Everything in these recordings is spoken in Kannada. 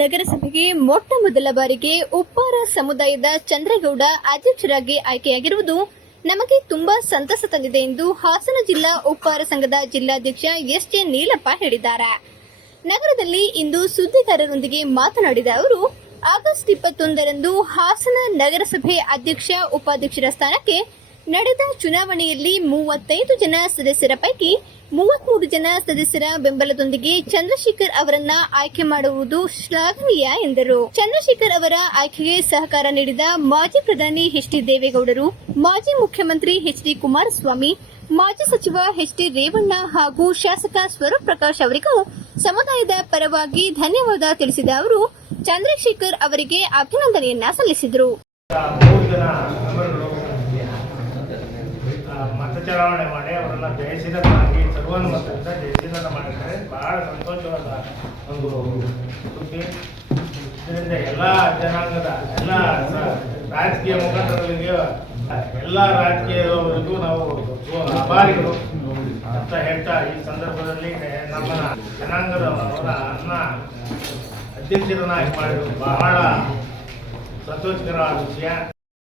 ನಗರಸಭೆಗೆ ಮೊಟ್ಟ ಮೊದಲ ಬಾರಿಗೆ ಉಪ್ಪಾರ ಸಮುದಾಯದ ಚಂದ್ರೇಗೌಡ ಅಧ್ಯಕ್ಷರಾಗಿ ಆಯ್ಕೆಯಾಗಿರುವುದು ನಮಗೆ ತುಂಬಾ ಸಂತಸ ತಂದಿದೆ ಎಂದು ಹಾಸನ ಜಿಲ್ಲಾ ಉಪ್ಪಾರ ಸಂಘದ ಜಿಲ್ಲಾಧ್ಯಕ್ಷ ಎಸ್.ಜೆ. ನೀಲಪ್ಪ ಹೇಳಿದ್ದಾರೆ. ನಗರದಲ್ಲಿ ಇಂದು ಸುದ್ದಿಗಾರರೊಂದಿಗೆ ಮಾತನಾಡಿದ ಅವರು, ಆಗಸ್ಟ್ 21ರಂದು ಹಾಸನ ನಗರಸಭೆ ಅಧ್ಯಕ್ಷ ಉಪಾಧ್ಯಕ್ಷರ ಸ್ಥಾನಕ್ಕೆ ನಡೆದ ಚುನಾವಣೆಯಲ್ಲಿ 35 ಜನ ಸದಸ್ಯರ ಪೈಕಿ 33 ಜನ ಸದಸ್ಯರ ಬೆಂಬಲದೊಂದಿಗೆ ಚಂದ್ರಶೇಖರ್ ಅವರನ್ನ ಆಯ್ಕೆ ಮಾಡುವುದು ಶ್ಲಾಘನೀಯ ಎಂದರು. ಚಂದ್ರಶೇಖರ್ ಅವರ ಆಯ್ಕೆಗೆ ಸಹಕಾರ ನೀಡಿದ ಮಾಜಿ ಪ್ರಧಾನಿ ಎಚ್.ಡಿ. ದೇವೇಗೌಡರು, ಮಾಜಿ ಮುಖ್ಯಮಂತ್ರಿ ಎಚ್.ಡಿ. ಕುಮಾರಸ್ವಾಮಿ, ಮಾಜಿ ಸಚಿವ ಎಚ್.ಡಿ. ರೇವಣ್ಣ ಹಾಗೂ ಶಾಸಕ ಸ್ವರೂಪ್ ಪ್ರಕಾಶ್ ಅವರಿಗೂ ಸಮುದಾಯದ ಪರವಾಗಿ ಧನ್ಯವಾದ ತಿಳಿಸಿದ ಅವರು ಚಂದ್ರಶೇಖರ್ ಅವರಿಗೆ ಅಭಿನಂದನೆಯನ್ನ ಸಲ್ಲಿಸಿದರು. ಮತ ಚಲಾವಣೆ ಮಾಡಿ ಅವರನ್ನ ಜಯಿಸಿದಾಗಿ ಸರ್ವಾನುಮತದಿಂದ ಜಯಿಸಿದ ಮಾಡಿದರೆ ಬಹಳ ಸಂತೋಷವಾದ ಒಂದು ಸುದ್ದಿ. ಇದರಿಂದ ಎಲ್ಲ ಜನಾಂಗದ ಎಲ್ಲ ರಾಜಕೀಯ ಮುಖಂಡರಿಗೆ ಎಲ್ಲ ರಾಜಕೀಯವರಿಗೂ ನಾವು ಆಭಾರಿಗಳು ಅಂತ ಹೇಳ್ತಾ ಈ ಸಂದರ್ಭದಲ್ಲಿ ನಮ್ಮ ಜನಾಂಗದವರನ್ನ ಅಧ್ಯಕ್ಷರನ್ನಾಗಿ ಮಾಡಿದ್ರು ಬಹಳ ಸಂತೋಷಕರವಾದ ವಿಷಯ.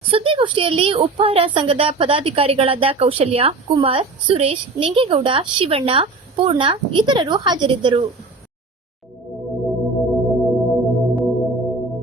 ಸುದ್ದಿಗೋಷ್ಠಿಯಲ್ಲಿ ಉಪ್ಪಾರ ಸಂಘದ ಪದಾಧಿಕಾರಿಗಳಾದ ಕೌಶಲ್ಯ, ಕುಮಾರ್, ಸುರೇಶ್, ನಿಂಗೇಗೌಡ, ಶಿವಣ್ಣ, ಪೂರ್ಣ ಇತರರು ಹಾಜರಿದ್ದರು.